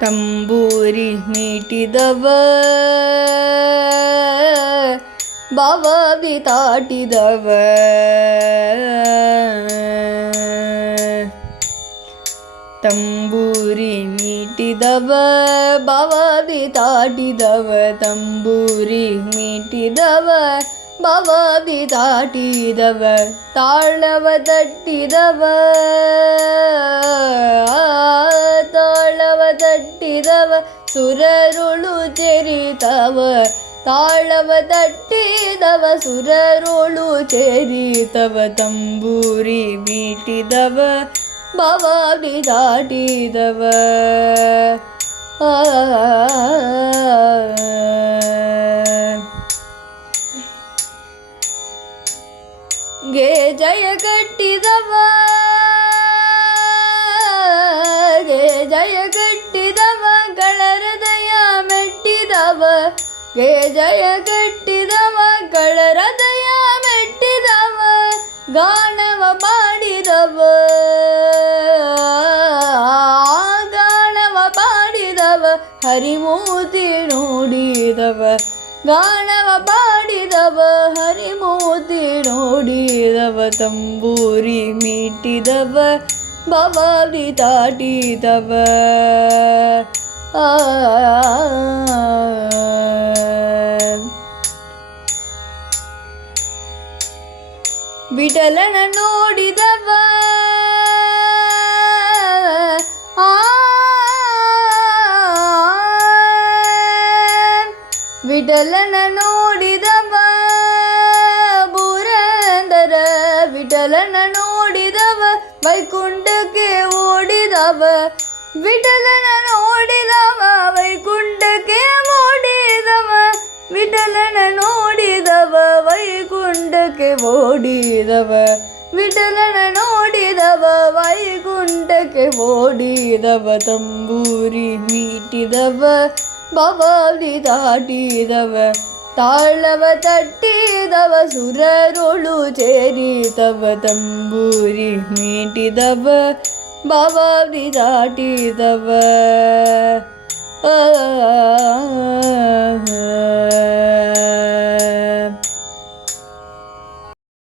ತಂಬೂರಿ ಮೀಟಿದವ ಬಾವಿ ತಾಟಿದವ ತಂಬೂರಿ ಮೀಟಿದವ ಬಾವಿ ತಾಟಿದವ ತಂಬೂರಿ ಮೀಟಿದವ ಬಾವಿ ತಾಟಿದವ ತಾಳವ ತಟ್ಟಿದವ ತಾಳವ ತಟ್ಟಿದವ ಸುರರುಳು ಚೆರಿತವ ತಾಳವ ತಟ್ಟಿದವ ಸುರರುಳು ಚೆರಿತವ ತಂಬೂರಿ ಮೀಟಿದವ ಬಾವಿ ದಾಟಿದವ ಗೆ ಜಯ ಕಟ್ಟಿದವ ಗೆ ಜಯ ಕಟ್ಟಿದವ ಗಳರದಯ ಮೆಟ್ಟಿದವ ಗೆ ಜಯ ಕಟ್ಟಿದವ ಗಳರದಯ ಮೆಟ್ಟಿದವ ಗಾನವ ಪಾಡಿದವ ಗಾನವ ಪಾಡಿದವ ಹರಿಮೂರ್ತಿ ನೋಡಿದವ ಗಾನವ ಪಾಡಿದವ ಹರಿಮೂರ್ತಿ ನೋಡಿದವ ತಂಬೂರಿ ಮೀಟಿದವ ಬಾವಿ ತಾಟಿದವ ವಿಠಲನ ನೋಡಿದವ ವಿಠಲನ ನೋಡಿದವ ಪುರಂದರ ವಿಠಲನ ನೋಡಿದವ ವೈಕುಂಠಕ್ಕೆ ಓಡಿದವ ವಿಠಲನ ನೋಡಿದವ ವೈಕುಂಠಕ್ಕೆ ಓಡಿದವ ವಿಠಲನ ನೋಡಿದವ ವೈಕುಂಠಕ್ಕೆ ಓಡಿದವ ವಿಠಲನ ನೋಡಿದವ ವೈಕುಂಠಕ್ಕೆ ಓಡಿದವ ತಂಬೂರಿ ಮೀಟಿದವ ಬಾವಿ ದಾಟಿದವ ತಾಳವ ತಟ್ಟಿದವ ಸುರರುಳು ಚೇರಿತವ ತಂಬೂರಿ ಮೀಟಿದವ ಬಾವಿ ದಾಟಿದವ ಆ